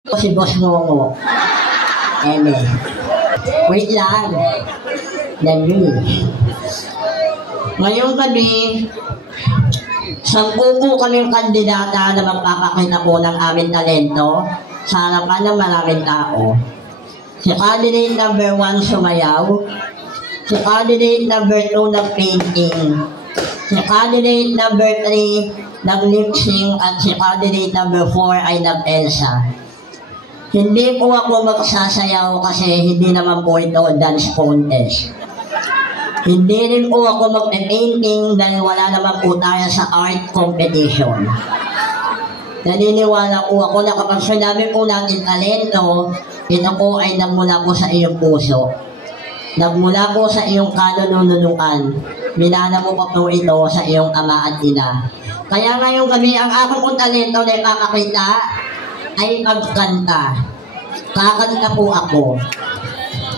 Si Boss Ngongo. Eme. Wait lang. Dami. Ngayong gabi, 10 po kaming kandidata na magpapakita po ng aming talento sa harapan ng maraming tao. Si candidate number 1 sumayaw, si candidate number 2 nag-painting, si candidate number 3 nag-lip-sync, at si candidate number 4 ay nag-Elsa. Hindi po ako magsasayaw kasi hindi naman po ito dance contest. Hindi rin po ako mag-painting dahil wala naman po tayo sa art competition. Naniniwala po ako na kapag sinabi po natin talento, ito po ay nagmula po sa iyong puso. Nagmula po sa iyong kanununuan. Minana mo po ito sa iyong ama at ina. Kaya ngayong gabi, ang aking talento na ipapakita ay magkanta. Kakanta po ako.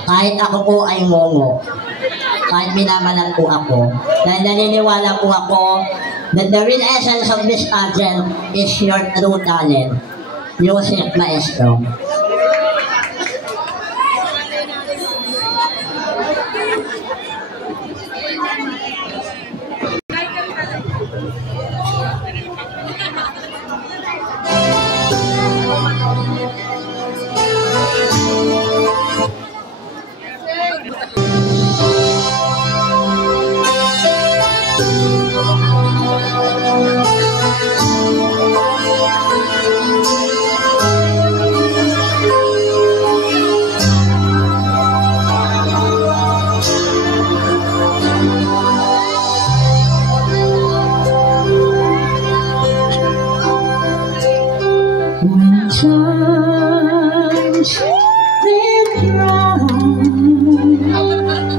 Kahit ako po ay ngongo. Kahit minamanan po ako. Dahil naniniwala po ako that the real essence of this pageant is your true talent. Music Maestro.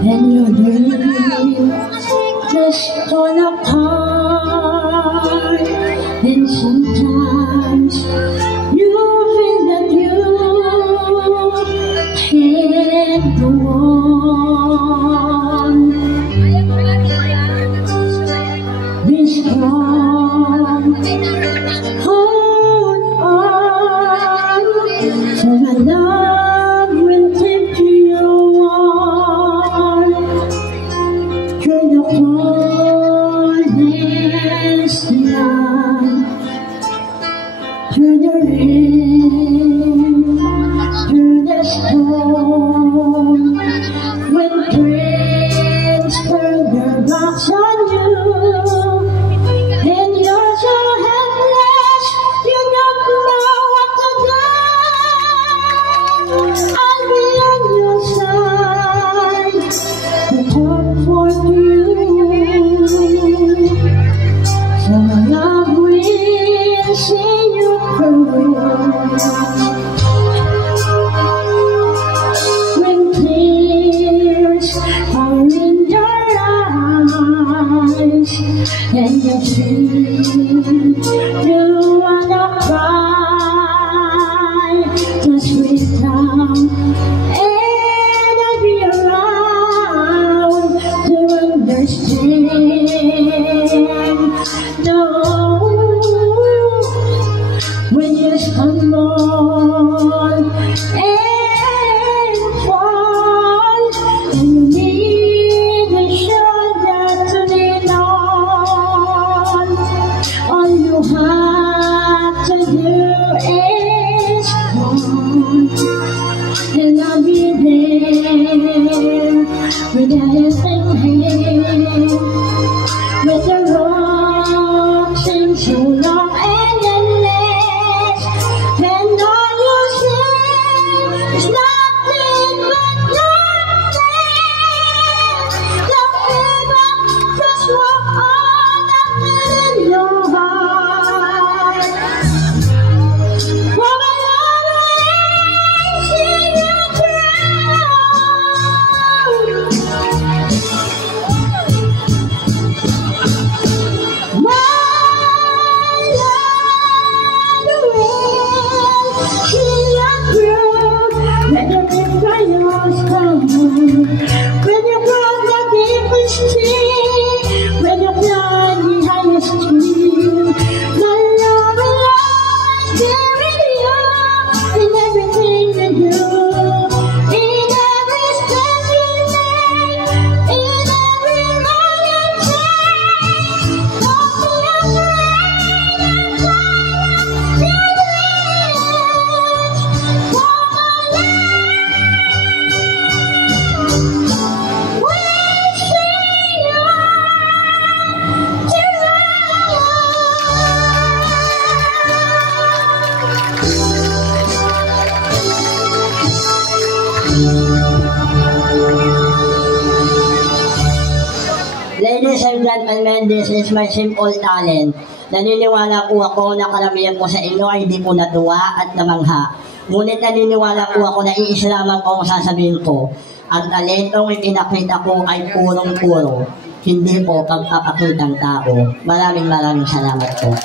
And your dreams just fall apart, and sometimes you feel that you can't go on. Be strong, hold on, for my love will keep you warm through the coldest night, through the rain, through the storm. When friends turn their backs on you and you're so helpless, you don't know what to do, I'll be on your side to comfort you. So my love will see you through. When tears are in your eyes and you feel you wanna cry, just breathe down and I'll be around to understand. No, when you stumble and fall and you need a shoulder to lean on, all you have to do is come, and I'll be there with a helping hand, with the rock seems so long and endless, and all you see is nothing but darkness. Don't give up, just walk on until your heart. For my love will see you through. gentlemen, this is my simple talent. Naniniwala po ako na karamihan po sa inyo ay di po natuwa at namangha. Ngunit naniniwala po ako na iisa lamang po ang sasabihin ko. Ang talentong ipinakita ko ay purong-puro, hindi po pagpapakitang tao. Maraming salamat po.